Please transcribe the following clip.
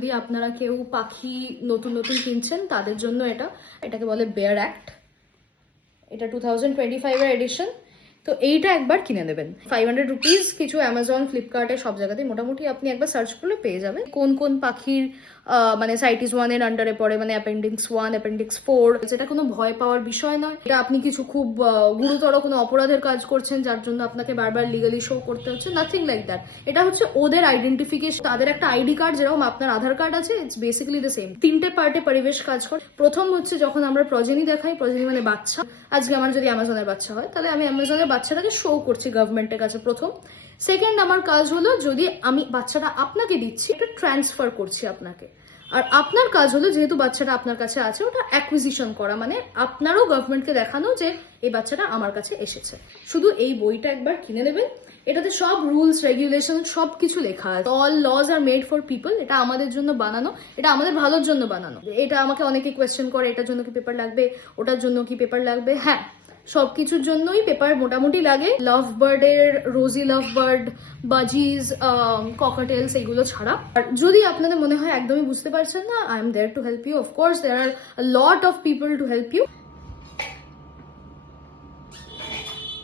যদি আপনারা কেউ পাখি নতুন নতুন কিনছেন তাদের জন্য এটাকে বলে বেয়ার অ্যাক্ট। এটা 2025 এর এডিশন। তো এইটা একবার কিনে নেবেন। 500 রুপিস, কিছু অ্যামাজন, ফ্লিপকার্টে সব জায়গাতেই মোটামুটি আপনি একবার সার্চ করলে পেয়ে যাবেন কোন কোন পাখির মানে সাইটিস 1 এর আন্ডারে পড়ে, মানে অ্যাপেন্ডিক্স 1, অ্যাপেন্ডিক্স 4। যেটা কোনো ভয় পাওয়ার বিষয় নয়। এটা আপনি কিছু খুব গুরুতর কোনো অপরাধের কাজ করছেন যার জন্য আপনাকে বারবার লিগালি শো করতে হচ্ছে, নাথিং লাইক দ্যাট। এটা হচ্ছে ওদের আইডেন্টিফিকেশন, তাদের একটা আইডি কার্ড, যেরকম আপনার আধার কার্ড আছে, ইটস বেসিক্যালি দ্য সেম। 3টে পার্টে পরিবেশ কাজ করে। প্রথম হচ্ছে যখন আমরা প্রজেনি দেখাই, প্রজেনি মানে বাচ্চা। আজকে আমার যদি অ্যামাজনের বাচ্চা হয়, তাহলে আমি অ্যামাজনের বাচ্চাটাকে শো করছি গভর্নমেন্টের কাছে প্রথম। সেকেন্ড, আমার কাজ হলো যদি আমি বাচ্চাটা আপনাকে দিচ্ছি, এটা ট্রান্সফার করছি আপনাকে। আর আপনার কাজ হলো, যেহেতু বাচ্চাটা আপনার কাছে আছে, ওটা অ্যাকুইজিশন করা, মানে আপনারও গভর্নমেন্টকে দেখানো যে এই বাচ্চাটা আমার কাছে এসেছে। শুধু এই বইটা একবার কিনে নেবেন। এটাতে সব রুলস, রেগুলেশন সব কিছু লেখা আছে। All laws are made for people. এটা আমাদের জন্য বানানো, এটা আমাদের ভালোর জন্য বানানো। এটা আমাকে অনেকে কোয়েশ্চেন করে, এটার জন্য কি পেপার লাগবে, ওটার জন্য কি পেপার লাগবে। হ্যাঁ, সবকিছুর জন্যই পেপার মোটামুটি লাগে, লাভ বার্ডের, রোজি লাভ বার্ড, বাজিজ, ককাটেলস, এইগুলো ছাড়া। আর যদি আপনাদের মনে হয় একদমই বুঝতে পারছেন না, I am there to help you. Of course there are lot of people to help you.